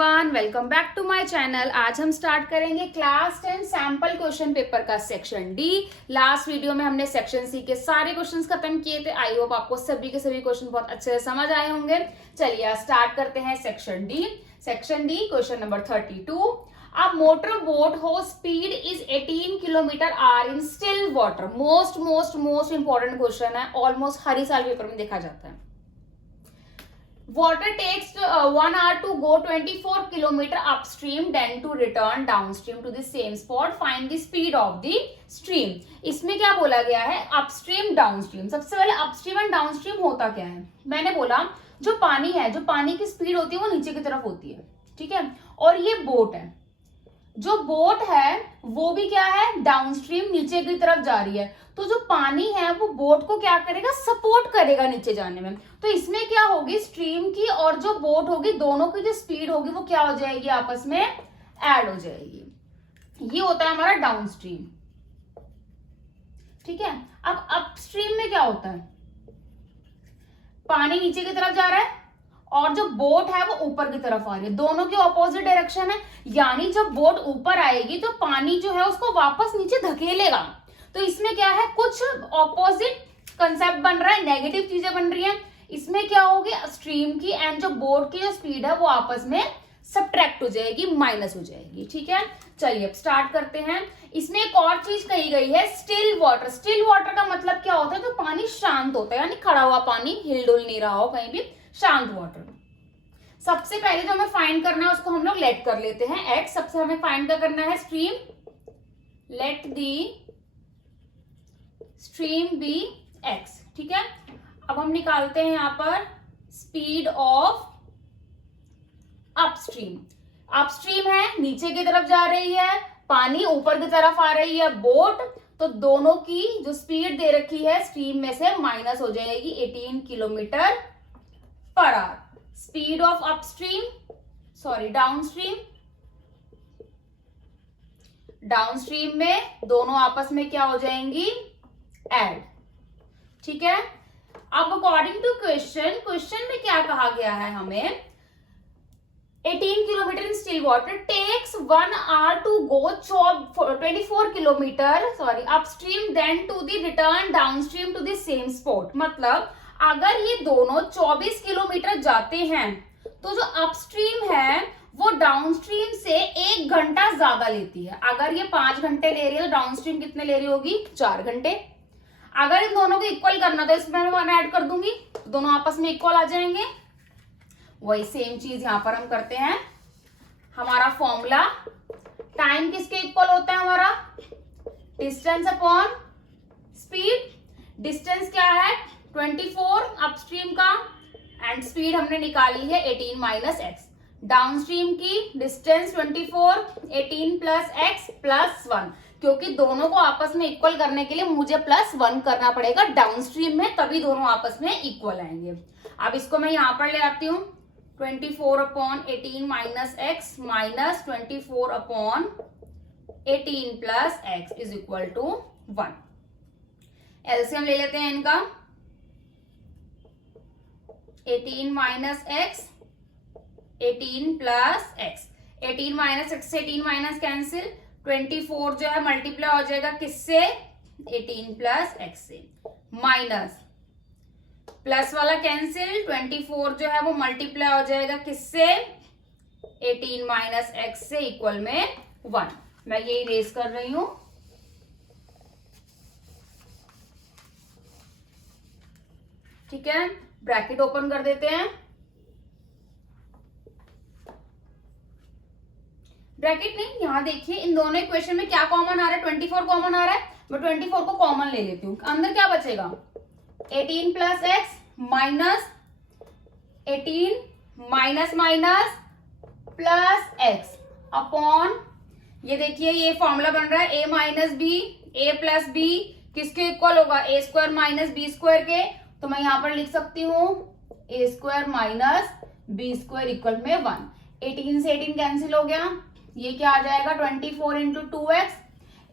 Everyone, welcome back to my channel. आज हम start करेंगे क्लास 10 सैंपल क्वेश्चन पेपर का सेक्शन डी। लास्ट वीडियो में हमने सेक्शन सी के सारे क्वेश्चंस खत्म किए थे। आई होप आपको सभी के सभी क्वेश्चन बहुत अच्छे से समझ आए होंगे। चलिए आज स्टार्ट करते हैं section D. Section D question number 32। A motor boat whose speed is 18 km/h in still water। Most important question है, ऑलमोस्ट हर ही साल पेपर में देखा जाता है। Water takes 1 hour to go 24 km upstream, then to return downstream to the same spot. Find the speed of the stream। इसमें क्या बोला गया है, अपस्ट्रीम डाउनस्ट्रीम। सबसे पहले अपस्ट्रीम एंड डाउनस्ट्रीम होता क्या है, मैंने बोला जो पानी है, जो पानी की स्पीड होती है वो नीचे की तरफ होती है, ठीक है। और ये बोट है, जो बोट है वो भी क्या है, डाउनस्ट्रीम नीचे की तरफ जा रही है। तो जो पानी है वो बोट को क्या करेगा, सपोर्ट करेगा नीचे जाने में। तो इसमें क्या होगी, स्ट्रीम की और जो बोट होगी दोनों की जो स्पीड होगी वो क्या हो जाएगी, आपस में ऐड हो जाएगी। ये होता है हमारा डाउनस्ट्रीम, ठीक है। अब अपस्ट्रीम में क्या होता है, पानी नीचे की तरफ जा रहा है और जो बोट है वो ऊपर की तरफ आ रही है, दोनों की ऑपोजिट डायरेक्शन है। यानी जब बोट ऊपर आएगी तो पानी जो है उसको वापस नीचे धकेलेगा। तो इसमें क्या है, कुछ ऑपोजिट कंसेप्ट बन रहा है, नेगेटिव चीजें बन रही है। इसमें क्या होगी, स्ट्रीम की एंड जो बोट की जो स्पीड है वो आपस में सब्ट्रैक्ट हो जाएगी, माइनस हो जाएगी, ठीक है। चलिए अब स्टार्ट करते हैं। इसमें एक और चीज कही गई है, स्टिल वाटर। स्टिल वाटर का मतलब क्या होता है, तो पानी शांत होता है, यानी खड़ा हुआ पानी, हिलडुल नहीं रहा हो कहीं भी, शांत वाटर। सबसे पहले जो हमें फाइंड करना है उसको हम लोग लेट कर लेते हैं एक्स। सबसे हमें फाइंड क्या करना है, stream, let the stream be x, ठीक है। अब हम निकालते हैं यहां पर स्पीड ऑफ अपस्ट्रीम। अपस्ट्रीम है, नीचे की तरफ जा रही है, पानी ऊपर की तरफ आ रही है, बोट। तो दोनों की जो स्पीड दे रखी है स्ट्रीम में से माइनस हो जाएगी 18 km/h। Speed of upstream, sorry downstream, downstream में दोनों आपस में क्या हो जाएंगी, ऐड, ठीक है। अब अकॉर्डिंग टू क्वेश्चन में क्या कहा गया है हमें, 18 kilometre in still water takes 1 hour to go 24 kilometre upstream, then to the return downstream to the same spot. मतलब अगर ये दोनों 24 किलोमीटर जाते हैं तो जो अपस्ट्रीम है वो डाउनस्ट्रीम से 1 घंटा ज्यादा लेती है। अगर ये 5 घंटे ले रही है तो डाउनस्ट्रीम कितने ले रही होगी, 4 घंटे। अगर इन दोनों को इक्वल करना तो इसमें मैं 1 ऐड कर दूंगी, दोनों आपस में इक्वल आ जाएंगे। वही सेम चीज यहां पर हम करते हैं। हमारा फॉर्मूला, टाइम किसके इक्वल होता है, हमारा डिस्टेंस अपॉन स्पीड। डिस्टेंस क्या है 24 अपस्ट्रीम का, एंड स्पीड हमने निकाली है 18 - x। डाउनस्ट्रीम की डिस्टेंस 24, 18 + x + 1। क्योंकि दोनों को आपस में इक्वल करने के लिए मुझे +1 करना पड़ेगा डाउनस्ट्रीम में, तभी दोनों आपस में इक्वल आएंगे। अब इसको मैं यहां पर ले आती हूं, 24/18 - x - 24/18 + x = 1। एलसीएम ले लेते हैं इनका, 18 - x 18 + x। 18 - x से 18 - कैंसिल, 24 जो है मल्टीप्लाई हो जाएगा किससे, 18 + x से, माइनस प्लस वाला कैंसिल, 24 जो है वो मल्टीप्लाई हो जाएगा किससे, 18 - x से, इक्वल में 1। मैं ये इरेज कर रही हूं, ठीक है। ब्रैकेट ओपन कर देते हैं, ब्रैकेट नहीं, यहां देखिए इन दोनों इक्वेशन में क्या कॉमन आ रहा है, 24 कॉमन आ रहा है। मैं 24 को कॉमन ले लेती हूँ, अंदर क्या बचेगा, 18 + x minus 18 minus plus x upon, ये देखिए ये फॉर्मूला बन रहा है a - b, a + b किसके इक्वल होगा, a² - b² के। तो मैं यहां पर लिख सकती हूँ a² - b² इक्वल में 1। 18 से 18 कैंसिल हो गया, ये क्या आ जाएगा, 24 × 2x।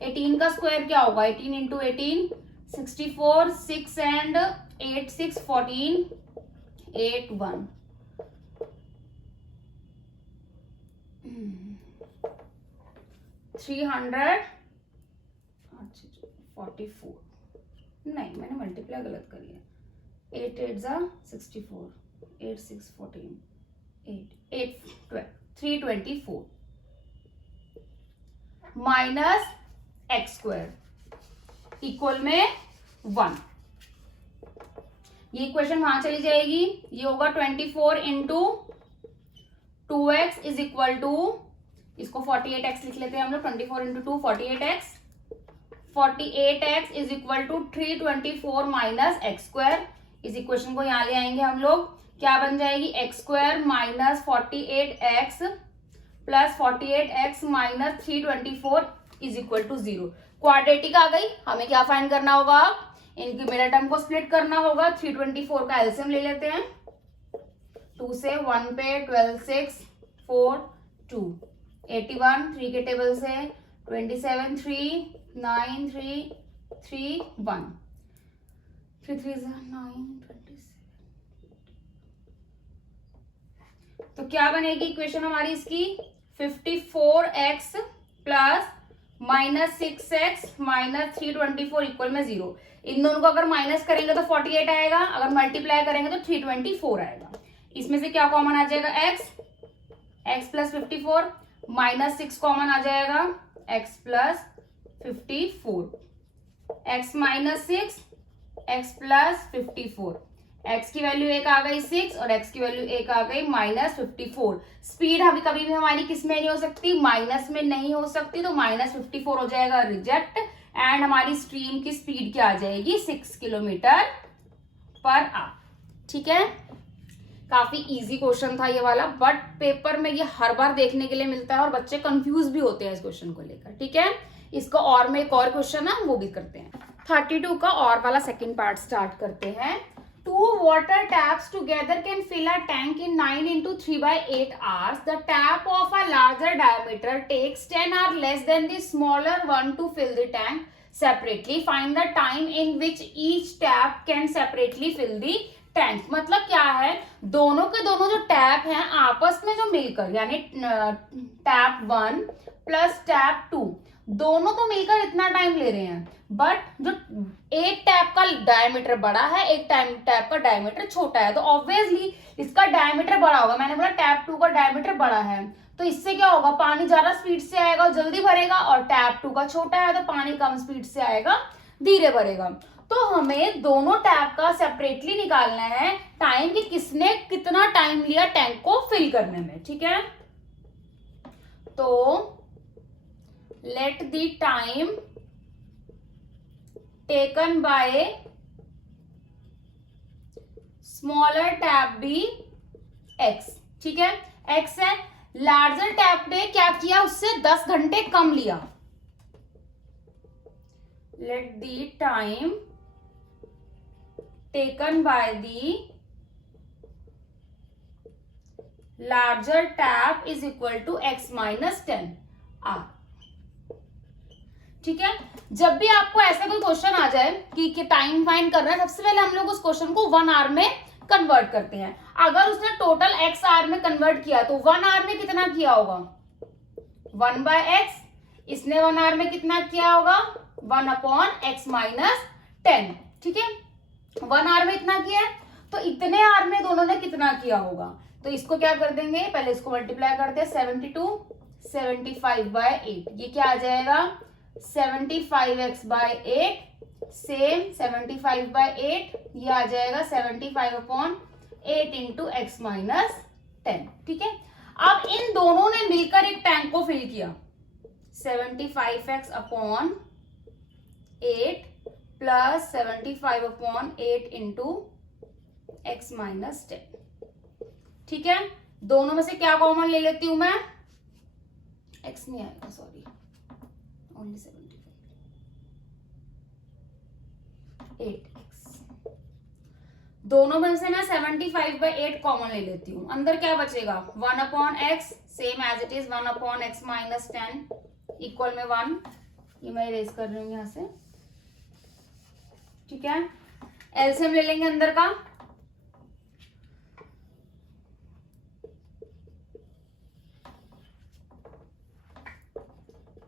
18 का स्क्वायर क्या होगा, 18 × 18 64, 6 and 8 6 14, 8 1। 344, नहीं मैंने मल्टीप्लाई गलत करी है, 8 8 जा 64, 8 6 14, 8 8 12, 324 माइनस एक्स स्क्वायर इक्वल में 1। ये इक्वेशन वहां चली जाएगी, ये होगा 24 into 2x is equal to, इसको 48x लिख लेते हैं हम लोग, 24 into 2 48x, 48x is equal to 324 minus x square. इस इक्वेशन को यहां ले आएंगे हम लोग, क्या बन जाएगी, x square minus 48x plus 48x minus 324 is equal to 0। Quadratic आ गई, हमें क्या फाइंड करना होगा, इनकी मिडिल टर्म को स्प्लिट करना होगा। 324 का एलसीएम ले लेते हैं, 2 से 1 पे 12 6 4 2, 81 3 के टेबल से 27 3 9 3 3 1, 3 3 9 27। तो क्या बनेगी इक्वेशन हमारी इसकी, 54x plus minus 6x minus 324 equal में 0। इन दोनों को अगर माइनस करेंगे तो 48 आएगा, अगर मल्टीप्लाई करेंगे तो 324 आएगा। इसमें से क्या कॉमन आ जाएगा, x प्लस 54 माइनस 6 कॉमन आ जाएगा, x plus 54, x minus 6 x plus 54, x की वैल्यू 1 आ गई 6 और x की वैल्यू 1 आ गई माइनस 54। स्पीड अभी कभी भी हमारी किस में नहीं हो सकती, माइनस में नहीं हो सकती, तो माइनस 54 हो जाएगा रिजेक्ट, एंड हमारी स्ट्रीम की स्पीड क्या आ जाएगी, 6 किलोमीटर पर आवर। ठीक है, काफी इजी क्वेश्चन था ये वाला, बट पेपर में ये हर बार देखने के लिए मिलता है और बच्चे कंफ्यूज भी होते हैं इस क्वेश्चन को लेकर। ठीक है, इसका और में एक और क्वेश्चन है वो भी करते हैं। 32 का और वाला सेकंड पार्ट स्टार्ट करते हैं। 2 water taps together can fill a tank in 9 into 3/8 hours. The tap of a larger diameter takes 10 hours less than the smaller one to fill the tank separately. Find the time in which each tap can separately fill the tank. मतलब क्या है, दोनों के दोनों जो tap हैं आपस में जो मिलकर, यानी टैप 1 प्लस टैप 2 दोनों तो मिलकर इतना टाइम ले रहे हैं, बट जो एक टैप का डायमीटर बड़ा है, एक टैप का डायमीटर छोटा है, तो ऑब्वियसली इसका डायमीटर बड़ा होगा। मैंने बोला टैप 2 का डायमीटर बड़ा है, तो इससे क्या होगा, पानी ज्यादा स्पीड से आएगा, जल्दी भरेगा, और टैप 2 का छोटा है तो पानी कम स्पीड से आएगा, धीरे भरेगा। तो हमें दोनों टैप का सेपरेटली निकालना है टाइम कि किसने कितना टाइम लिया टैंक को फिल करने में। ठीक है, तो let the time taken by smaller tap be x। ठीक है, x है, लार्जर टैप ने क्या किया, उससे 10 घंटे कम लिया। let the time taken by the larger tap is equal to x minus 10 r। ठीक है, जब भी आपको ऐसा कोई क्वेश्चन आ जाए कि टाइम फाइंड करना है, सबसे पहले हम लोग उस क्वेश्चन को 1 आवर में कन्वर्ट करते हैं। अगर उसने टोटल x आवर में कन्वर्ट किया तो 1 आवर में कितना किया होगा, 1/x, इसने 1 आवर में कितना किया होगा, 1/x माइनस 10। ठीक है, 1 आवर में इतना किया है, तो इतने आवर में दोनों ने कितना किया होगा, तो इसको क्या कर देंगे, पहले इसको मल्टीप्लाई करते हैं, 72 75/8, ये क्या आ जाएगा, 75x/8, सेम 75/8, ये आ जाएगा 75/8 इंटू एक्स माइनस 10। ठीक है, अब इन दोनों ने मिलकर एक टैंक को फिल किया, 75x/8 plus 75/8 into x minus 10। ठीक है, दोनों में से क्या कॉमन ले लेती हूं मैं, एक्स नहीं आएगा, सॉरी, only 75, 8x। दोनों में से मैं 75/8 कॉमन ले लेती हूँ, अंदर क्या बचेगा, 1/x, same as it is 1/x minus 10 equal में 1, ये मैं इरेज कर रही हूँ यहां से। ठीक है, एलसीएम ले लेंगे अंदर का,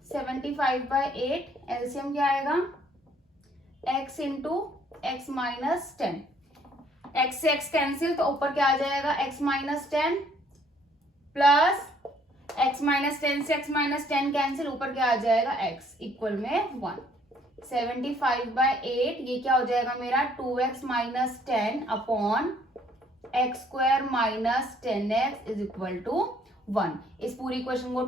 75/8 एलसीएम क्या आएगा, x into x minus 10, x से x कैंसिल तो ऊपर क्या आ जाएगा, x minus 10 plus x minus 10 से x माइनस 10 कैंसिल, ऊपर क्या आ जाएगा, x इक्वल में 1। 75/8 ये क्या हो जाएगा मेरा 2x minus 10 upon x square minus 10x is equal to 1। इस पूरी इक्वेशन को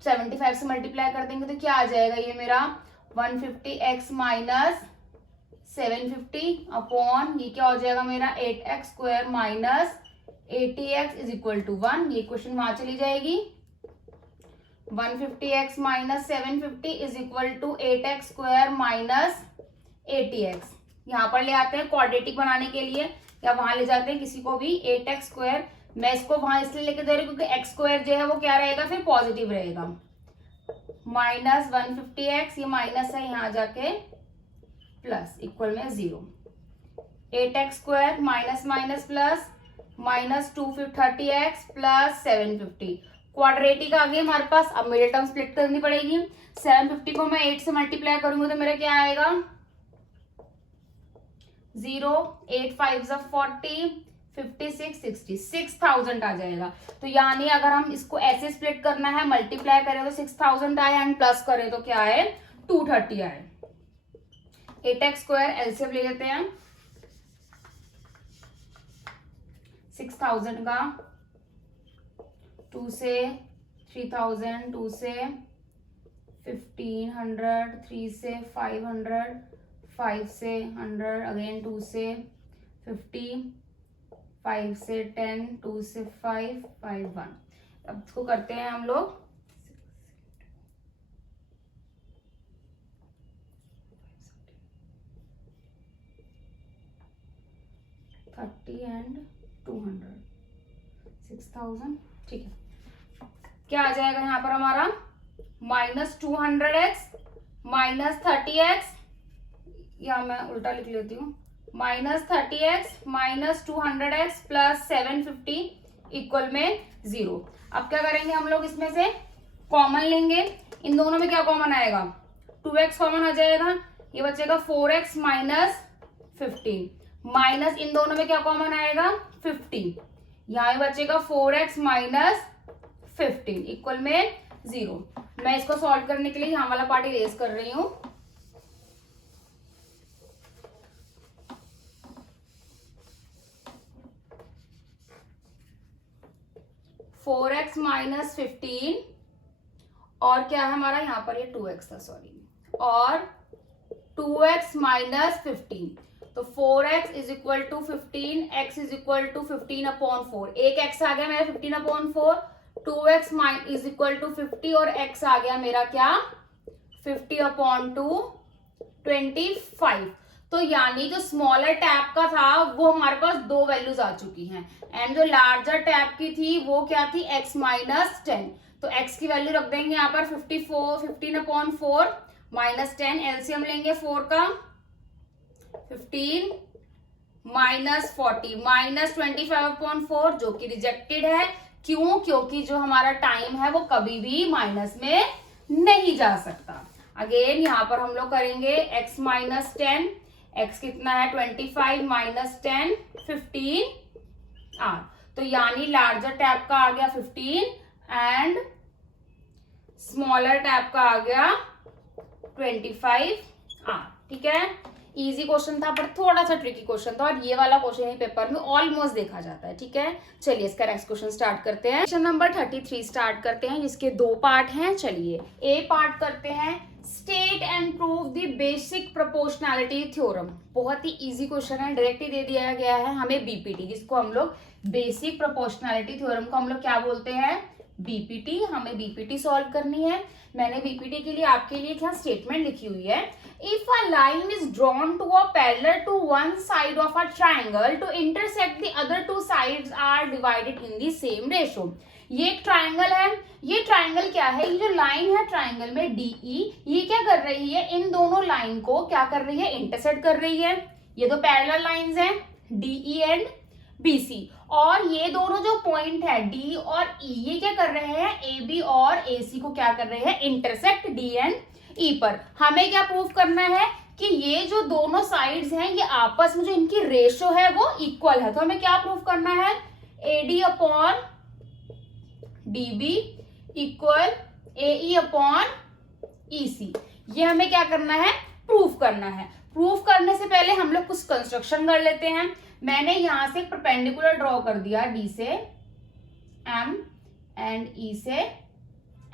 75 से मल्टीप्लाई कर देंगे तो क्या आ जाएगा ये मेरा 150x माइनस 750 अपॉन ये क्या हो जाएगा मेरा 8x square minus 80x is equal to 1। ये क्वेश्चन वहां चली जाएगी। 150x minus 750 is equal to 8x square minus 80x। यहाँ पर ले आते हैं क्वाड्रेटिक बनाने के लिए, या वहां ले जाते हैं किसी को भी 8x स्क्वायर। मैं इसको वहां इसलिए लेके दे रही हूँ क्योंकि x स्क्वायर जो है वो क्या रहेगा, फिर पॉजिटिव रहेगा। माइनस 150x, ये माइनस है यहाँ जाके प्लस, इक्वल में 0। 8x square minus minus plus, minus 230x plus 750। Quadratic आ गई हमारे पास। अब मिडिल टर्म स्प्लिट करनी पड़ेगी। 750 को मैं 8 से मल्टीप्लाई करूंगी तो मेरा क्या आएगा 0, 8 5 40, 56, 60, 6000 आ जाएगा। तो यानी अगर हम इसको ऐसे स्प्लिट करना है, मल्टीप्लाई करें तो 6000 आए एंड प्लस करें तो क्या आए 230 आए। 8x स्क्वायर एलसीएम ले लेते हैं 6000 का, 2 से 3000, 2 से 1500, 3 से 500, 5 से 100, अगेन 2 से 50, 5 से 10, 2 से 5, 5 1। अब इसको करते हैं हम लोग 30 एंड 200, 6000। ठीक है, क्या आ जाएगा यहाँ पर हमारा माइनस 200x माइनस 30x, या मैं उल्टा लिख लेती हूँ, minus 30x minus 200x plus 750 equal में 0। अब क्या करेंगे हम लोग, इसमें से कॉमन लेंगे। इन दोनों में क्या कॉमन आएगा, 2x कॉमन आ जाएगा, ये बचेगा 4x माइनस 15, माइनस इन दोनों में क्या कॉमन आएगा 15, यहाँ बचेगा 4x माइनस 15 इक्वल में 0। मैं इसको सॉल्व करने के लिए यहाँ वाला पार्ट इरेज कर रही हूँ। फोर एक्स माइनस 15 और क्या है हमारा यहाँ पर, ये 2x था सॉरी, और 2x माइनस 15, तो 4x is equal to 15, x is equal to 15/4। एक x आ गया मेरा 15/4, 2x इज इक्वल टू 50 और x आ गया मेरा क्या 50/2 25। तो यानी जो स्मॉलर टैप का था वो हमारे पास दो वैल्यूज आ चुकी हैं, एंड जो लार्जर टैप की थी वो क्या थी x माइनस 10। तो x की वैल्यू रख देंगे यहाँ पर 15/4 माइनस 10, एलसीएम लेंगे 4 का, 15 माइनस 40 माइनस 25/4 जो कि रिजेक्टेड है। क्यों, क्योंकि जो हमारा टाइम है वो कभी भी माइनस में नहीं जा सकता। अगेन यहाँ पर हम लोग करेंगे x माइनस 10, x कितना है 25 माइनस 10 15 r, तो यानी लार्जर टैप का आ गया 15 एंड स्मॉलर टैप का आ गया 25 r। ठीक है, इजी क्वेश्चन था पर थोड़ा सा ट्रिकी क्वेश्चन था, और ये वाला क्वेश्चन ही पेपर में ऑलमोस्ट देखा जाता है। ठीक है, चलिए इसका नेक्स्ट क्वेश्चन स्टार्ट करते हैं। क्वेश्चन नंबर 33 स्टार्ट करते हैं, जिसके दो पार्ट हैं। चलिए ए पार्ट करते हैं, state and prove the basic proportionality theorem. बहुत ही इजी क्वेश्चन है, डायरेक्ट ही दे दिया गया है हमें बीपीटी, जिसको हम लोग बेसिक प्रोपोर्शनैलिटी थ्योरम को हम लोग क्या बोलते हैं बीपीटी। हमें बीपीटी सॉल्व करनी है। मैंने बीपीटी के लिए आपके लिए क्या स्टेटमेंट लिखी हुई है, if a line is drawn to a parallel to one side of a triangle to intersect the other two sides are divided in the same ratio. ये एक ट्राइंगल है, ये ट्राइंगल क्या है, ये जो लाइन है ट्राइंगल में डीई, ये क्या कर रही है, इन दोनों लाइन को क्या कर रही है इंटरसेक्ट कर रही है। ये दो पैरेलल लाइंस हैं डीई एंड BC। और ये दोनों जो पॉइंट है D और E, ये क्या कर रहे हैं, AB और AC को क्या कर रहे हैं, इंटरसेक्ट D एंड E पर। हमें क्या प्रूव करना है कि ये जो दोनों साइड्स हैं ये आपस में जो इनकी रेशो है वो इक्वल है। तो हमें क्या प्रूव करना है, AD upon DB equal AE upon EC। ये हमें क्या करना है, प्रूफ करना है। प्रूफ करने से पहले हम लोग कुछ कंस्ट्रक्शन कर लेते हैं। मैंने यहां से एक परपेंडिकुलर ड्रॉ कर दिया, D से M एंड E से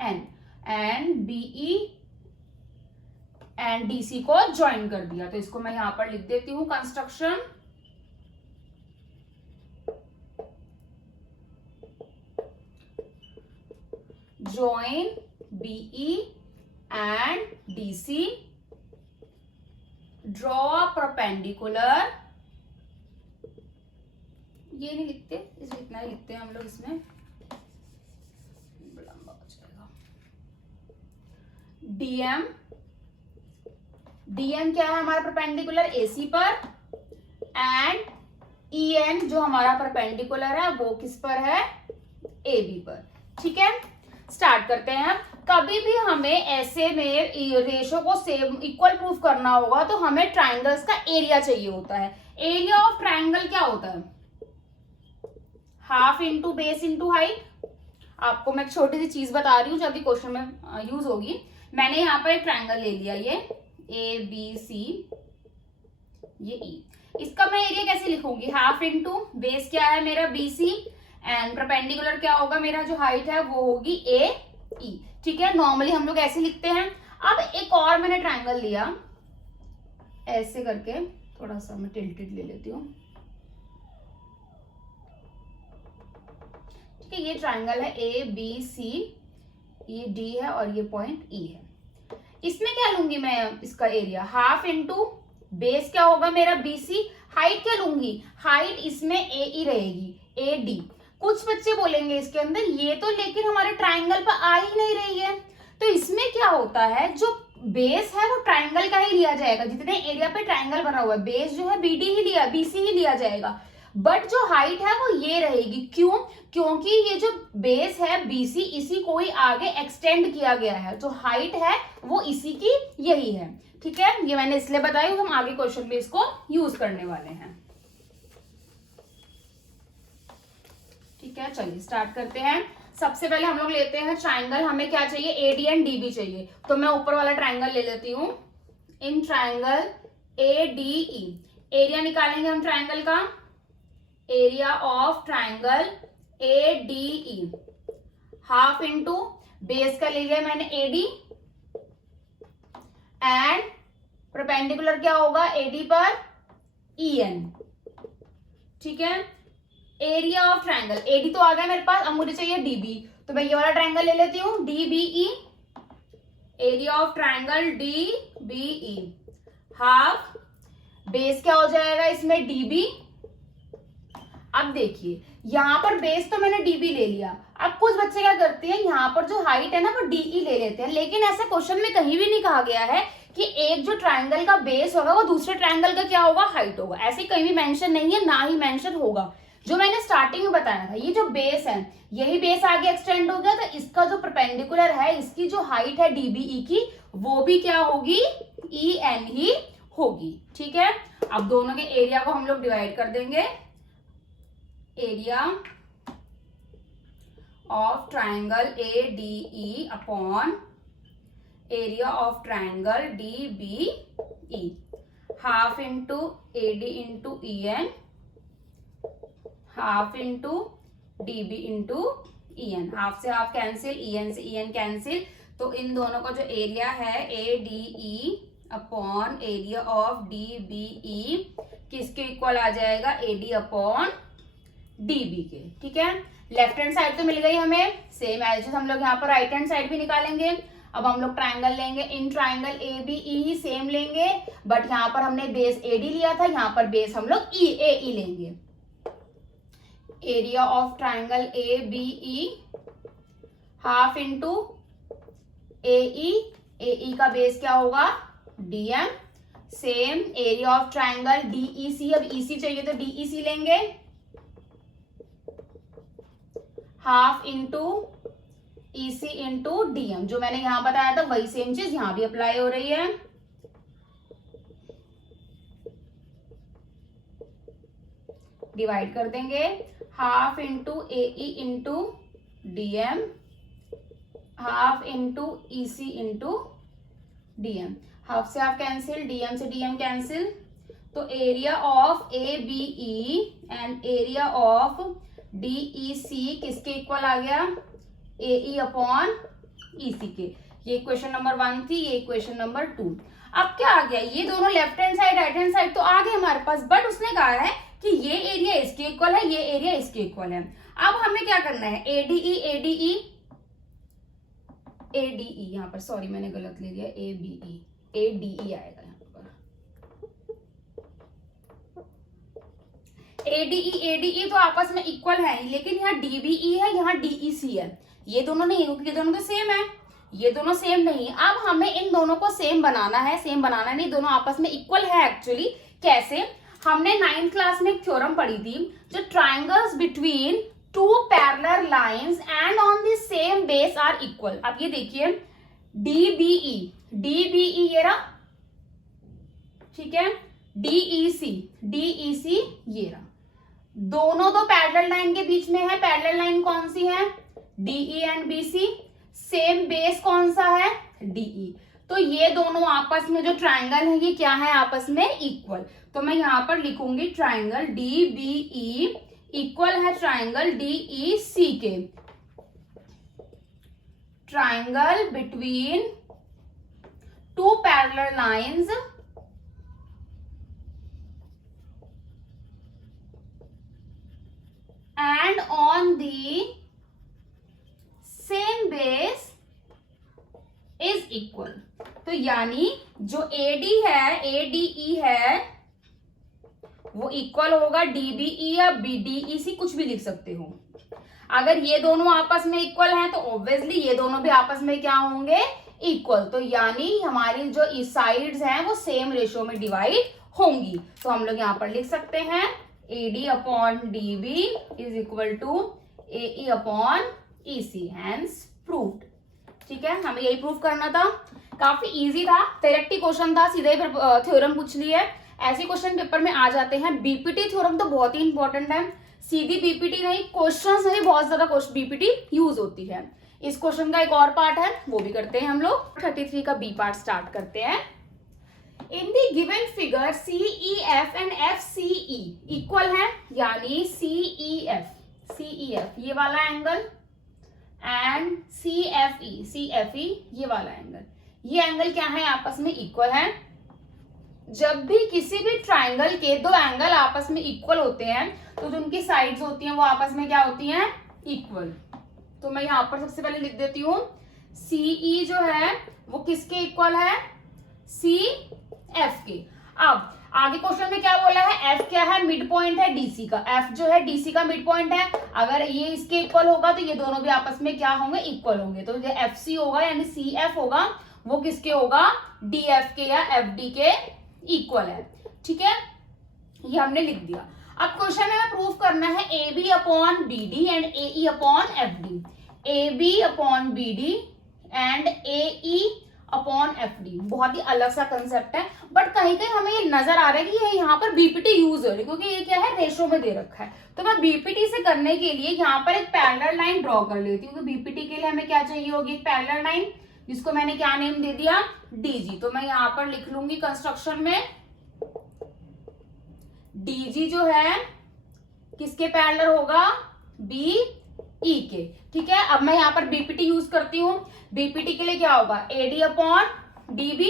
N and BE and DC को ज्वाइन कर दिया। तो इसको मैं यहां पर लिख देती हूं, construction join BE and DC, draw a perpendicular, ये नहीं लिखते, इसमें इतना ही लिखते हैं हम लोग, इसमें लंबा हो जाएगा। DM क्या है हमारा परपेंडिकुलर AC पर, एंड EN जो हमारा परपेंडिकुलर है वो किस पर है, AB पर। ठीक है, स्टार्ट करते हैं। कभी भी हमें ऐसे में रेशो को सेम इक्वल प्रूफ करना होगा तो हमें ट्राइंगल्स का एरिया चाहिए होता है। एरिया ऑफ ट्राइंगल क्या होता है, half into base into height. आपको मैं एक छोटी सी चीज बता रही हूँ जो अभी क्वेश्चन में यूज होगी। मैंने यहाँ पर एक ट्राइंगल ले लिया, ये ABC, ये E। इसका मैं एरिया कैसे लिखूंगी, हाफ इंटू बेस क्या है मेरा BC एंड परपेंडिकुलर क्या होगा मेरा, जो हाइट है वो होगी AE। ठीक है, नॉर्मली हम लोग ऐसे लिखते हैं। अब एक और मैंने ट्राइंगल लिया ऐसे करके, थोड़ा सा मैं टिल्टेड ले लेती हूँ। ठीक है, ये ट्राइंगल है ABC, ये D है और ये पॉइंट E है। इसमें क्या लूंगी मैं, इसका एरिया हाफ इंटू बेस क्या होगा मेरा BC, हाइट क्या लूंगी, हाइट इसमें AE रहेगी, AD। कुछ बच्चे बोलेंगे इसके अंदर ये तो लेकिन हमारे ट्राइंगल पर आ ही नहीं रही है। तो इसमें क्या होता है, जो बेस है वो ट्राइंगल का ही लिया जाएगा, जितने एरिया पे ट्राइंगल बना हुआ है बेस जो है BC ही लिया जाएगा, बट जो हाइट है वो ये रहेगी। क्यों, क्योंकि ये जो बेस है BC इसी को ही आगे एक्सटेंड किया गया है, जो हाइट है वो इसी की यही है। ठीक है, ये मैंने इसलिए बताया, हम आगे क्वेश्चन में इसको यूज करने वाले हैं। ठीक है, चलिए स्टार्ट करते हैं। सबसे पहले हम लोग लेते हैं ट्राइंगल। हमें क्या चाहिए, AD एंड DB चाहिए। तो मैं ऊपर वाला ट्राइंगल ले लेती हूँ। इन ट्राइंगल ADE एरिया निकालेंगे हम ट्राइंगल का, area of triangle ADE half into base का ले लिया मैंने AD एंड परपेंडिकुलर क्या होगा AD पर EN। ठीक है, एरिया ऑफ ट्राइंगल AD तो आ गया मेरे पास, अब मुझे चाहिए DB। तो मैं ये वाला ट्राइंगल ले लेती हूँ, DBE, area of triangle DBE half base क्या हो जाएगा इसमें DB। अब देखिए यहाँ पर बेस तो मैंने DB ले लिया। अब कुछ बच्चे क्या करते हैं, यहाँ पर जो हाइट है ना वो DE ले लेते हैं, लेकिन ऐसा क्वेश्चन में कहीं भी नहीं कहा गया है कि एक जो ट्राइंगल का बेस होगा वो दूसरे ट्राइंगल का क्या होगा, हाइट होगा। ऐसे कहीं भी मेंशन नहीं है, ना ही मेंशन होगा। जो मैंने स्टार्टिंग में बताया था, ये जो बेस है यही बेस आगे एक्सटेंड हो गया, तो इसका जो परपेंडिकुलर है इसकी जो हाइट है DBE की वो भी क्या होगी, EN ही होगी। ठीक है, अब दोनों के एरिया को हम लोग डिवाइड कर देंगे। Area of triangle ADE upon area of triangle DBE half into AD into EN half into DB into EN। Half से हाफ कैंसिल, EN से EN कैंसिल, तो इन दोनों का जो एरिया है ADE upon area of DBE किसके equal आ जाएगा, AD upon DB के। ठीक है, लेफ्ट हैंड साइड तो मिल गई हमें, सेम एज हम लोग यहाँ पर राइट हैंड साइड भी निकालेंगे। अब हम लोग ट्राइंगल लेंगे, in triangle ABE he same लेंगे, बट यहाँ पर हमने बेस AD लिया था, यहाँ पर बेस हम लोग AE लेंगे। Area of triangle ABE half into AE का बेस क्या होगा DM। Same area of triangle DEC, अब EC चाहिए तो DEC लेंगे, half into EC into DM, जो मैंने यहां बताया था वही सेम चीज यहां भी अप्लाई हो रही है। डिवाइड कर देंगे, half into AE into DM, half into EC into DM। Half से हाफ कैंसिल, DM से DM कैंसिल, तो area of ABE and area of DEC किसके इक्वल आ गया? AE अपॉन EC के। ये क्वेश्चन नंबर 1 थी, ये क्वेश्चन नंबर 2। अब क्या आ गया, ये दोनों left hand side right hand side तो आ गए हमारे पास, बट उसने कहा है कि ये एरिया इसके इक्वल है, ये एरिया इसके इक्वल है। अब हमें क्या करना है, ADE ADE ADE, यहाँ पर सॉरी मैंने गलत ले लिया, ABE ADE आएगा यहाँ पर, ADE ADE तो आपस में इक्वल है, लेकिन यहाँ DBE है, यहाँ DEC है, ये दोनों नहीं, क्योंकि ये दोनों तो सेम है, ये दोनों सेम नहीं। अब हमें इन दोनों को सेम बनाना है, सेम बनाना नहीं, दोनों आपस में इक्वल है एक्चुअली। कैसे? हमने 9th क्लास में एक थ्योरम पढ़ी थी, जो triangles between two parallel lines and on the same base are equal. अब ये देखिए, DBE ये रहा, ठीक है, DEC ये रहा, दोनों तो पैरेलल लाइन के बीच में है। पैरेलल लाइन कौन सी है? DE and BC। Same base कौन सा है? DE। तो ये दोनों आपस में जो ट्राइंगल है ये क्या है? आपस में इक्वल। तो मैं यहां पर लिखूंगी ट्राइंगल DBE इक्वल है ट्राइंगल DEC के। Triangle between two parallel lines and on the same base is equal। तो यानी जो AD है, ADE है, वो इक्वल होगा DBE या DEC, कुछ भी लिख सकते हो। अगर ये दोनों आपस में इक्वल हैं तो ऑब्वियसली ये दोनों भी आपस में क्या होंगे? इक्वल। तो यानी हमारी जो इस साइड्स हैं वो सेम रेशियो में डिवाइड होंगी। तो हम लोग यहाँ पर लिख सकते हैं AD upon DB is equal to AE upon EC, hence proved. ठीक है, हमें यही प्रूव करना था। काफी इजी था, डायरेक्ट क्वेश्चन था, सीधे ही थ्योरम पूछ लिया। ऐसे क्वेश्चन पेपर में आ जाते हैं। बीपीटी थ्योरम तो बहुत ही इंपॉर्टेंट है, सीधी बीपीटी नहीं, क्वेश्चंस में भी बहुत ज्यादा बीपीटी यूज होती है। इस क्वेश्चन का एक और पार्ट है, वो भी करते हैं हम लोग। 33 का बी पार्ट स्टार्ट करते हैं। In the given figure CEF and FCE equal है, यानी CEF ये वाला एंगल एंड CFE ये वाला एंगल, ये एंगल क्या है? आपस में इक्वल है। जब भी किसी भी ट्राइंगल के दो एंगल आपस में इक्वल होते हैं तो जो उनकी साइड्स होती हैं वो आपस में क्या होती हैं? इक्वल। तो मैं यहां पर सबसे पहले लिख देती हूं, CE जो है वो किसके इक्वल है? CF के। अब आगे क्वेश्चन में क्या बोला है? F क्या है? मिड पॉइंट है DC का। F जो है DC का मिड पॉइंट है। अगर ये इसके इक्वल होगा तो ये दोनों भी आपस में क्या होंगे? इक्वल होंगे। तो जो FC होगा यानी CF होगा वो किसके होगा? DF के या FD के इक्वल है। ठीक है, ये हमने लिख दिया। अब क्वेश्चन में प्रूव करना है AB upon BD and AE upon FD। AB upon BD and AE upon FD बहुत ही अलग सा कंसेप्ट है, बट कहीं कहीं हमें ये नजर आ रहा है कि ये यहाँ पर बीपीटी यूज हो रही है, क्योंकि ये क्या है? रेशो में दे रखा है। तो मैं बीपीटी से करने के लिए यहाँ पर एक पैरेलल लाइन ड्रॉ कर लेती हूँ। तो बीपीटी के लिए हमें क्या चाहिए होगी? एक पैरेलल लाइन, जिसको मैंने क्या नेम दे दिया? DG। तो मैं यहाँ पर लिख लूंगी कंस्ट्रक्शन में DG जो है किसके पैरेलल होगा? BE के। ठीक है, अब मैं यहाँ पर बीपीटी यूज करती हूँ। बीपीटी के लिए क्या होगा? AD upon DB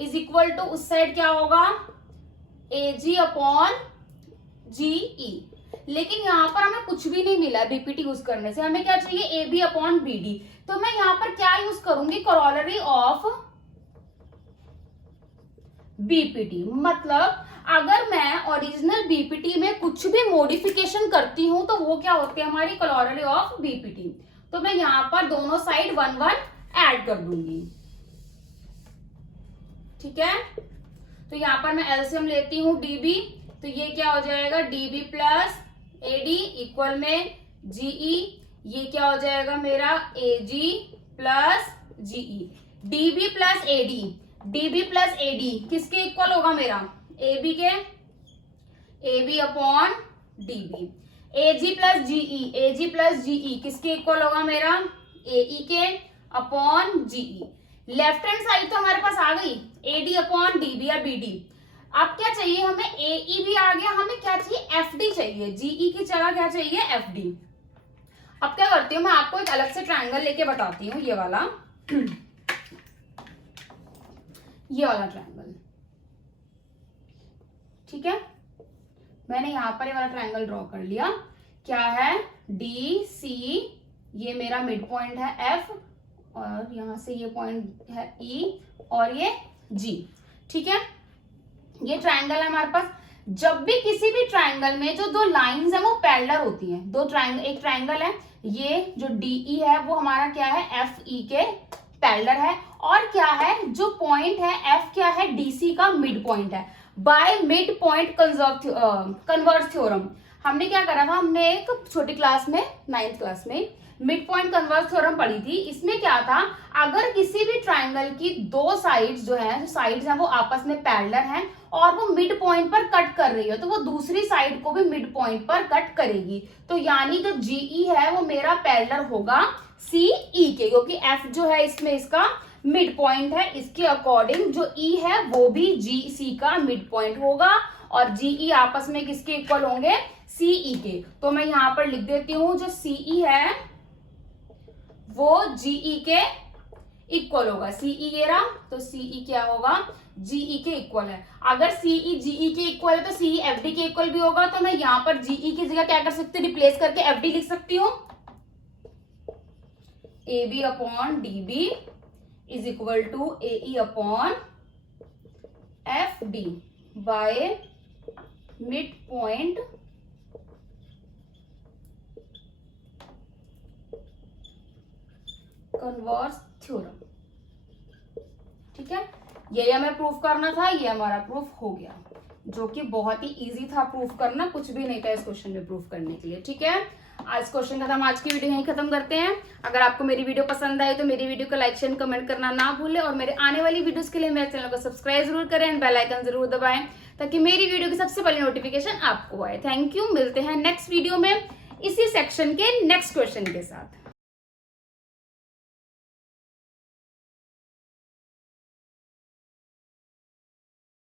is equal to उस साइड क्या होगा? AG upon GE। लेकिन यहाँ पर हमें कुछ भी नहीं मिला बीपीटी यूज करने से। हमें क्या चाहिए? AB upon BD। तो मैं यहाँ पर क्या यूज करूंगी? Corollary of BPT. मतलब अगर मैं ओरिजिनल बीपीटी में कुछ भी मॉडिफिकेशन करती हूं तो वो क्या होती है? हमारी करोलरी ऑफ बीपीटी। तो मैं यहां पर दोनों साइड 1 1 ऐड कर दूंगी। ठीक है, तो यहां पर मैं एलसीएम लेती हूं DB, तो ये क्या हो जाएगा? DB प्लस AD इक्वल में GE, ये क्या हो जाएगा मेरा AG plus GE। DB plus AD, DB plus AD किसके इक्वल होगा मेरा? AB के, AB upon DB। AG plus GE, AG plus GE किसके इक्वल होगा मेरा? AE के upon GE। Left hand side तो हमारे पास आ गई AD अपॉन DB या BD। अब क्या चाहिए हमें? AE भी आ गया, हमें क्या चाहिए? FD चाहिए। GE की जगह क्या चाहिए? FD। अब क्या करती हूँ मैं आपको एक अलग से ट्रायंगल लेके बताती हूँ, ये वाला ये वाला ट्रायंगल, ठीक है। मैंने यहां पर ये वाला ट्रायंगल ड्रॉ कर लिया। क्या है? DC, ये मेरा मिड पॉइंट है F, और यहां से ये पॉइंट है E, और ये G, ठीक है। ये ट्रायंगल है हमारे पास। जब भी किसी भी ट्रायंगल में जो दो लाइंस है वो पैरेलल होती हैं, दो ट्रायंगल, एक ट्रायंगल है ये जो DE है वो हमारा क्या है? FE के पैरेलल है। और क्या है? जो पॉइंट है F क्या है? DC का मिड पॉइंट है। Bye mid point converse theorem हमने क्या करा था? हमने एक छोटी क्लास में, 9th क्लास में मिड पॉइंट कन्वर्स थ्योरम पढ़ी थी। इसमें क्या था? अगर किसी भी ट्रायंगल की दो साइड्स जो साइड्स हैं वो आपस में पैरेलल हैं और वो मिड पॉइंट पर कट कर रही है, तो वो दूसरी साइड को भी मिड पॉइंट पर कट करेगी। तो यानी जो GE है वो मेरा पैरेलल होगा CE के, क्योंकि F जो है इसमें इसका मिड पॉइंट है, इसके अकॉर्डिंग जो E है वो भी GC का मिड पॉइंट होगा, और GE आपस में किसके इक्वल होंगे? CE के। तो मैं यहां पर लिख देती हूं जो CE है वो GE के इक्वल होगा। CE ये रहा, तो CE क्या होगा? GE के इक्वल है। अगर CE GE के इक्वल है तो CE FD के इक्वल भी होगा। तो मैं यहां पर GE की जगह क्या कर सकती हूँ? रिप्लेस करके FD लिख सकती हूँ। AB upon DB is equal to AE upon FD by mid point converse theorem, ठीक है। ये हमें प्रूफ करना था, ये हमारा प्रूफ हो गया, जो कि बहुत ही इजी था प्रूफ करना, कुछ भी नहीं था इस क्वेश्चन में प्रूफ करने के लिए, ठीक है। आज क्वेश्चन खत्म, आज की वीडियो यहीं खत्म करते हैं। अगर आपको मेरी वीडियो पसंद आई तो मेरी वीडियो को लाइक शेयर कमेंट करना ना भूलें, और मेरे आने वाली वीडियोस के लिए मेरे चैनल को सब्सक्राइब जरूर करें एंड बेल आइकन जरूर दबाएं, ताकि मेरी वीडियो की सबसे पहले नोटिफिकेशन आपको आए। थैंक यू, मिलते हैं नेक्स्ट वीडियो में इसी सेक्शन के नेक्स्ट क्वेश्चन के साथ।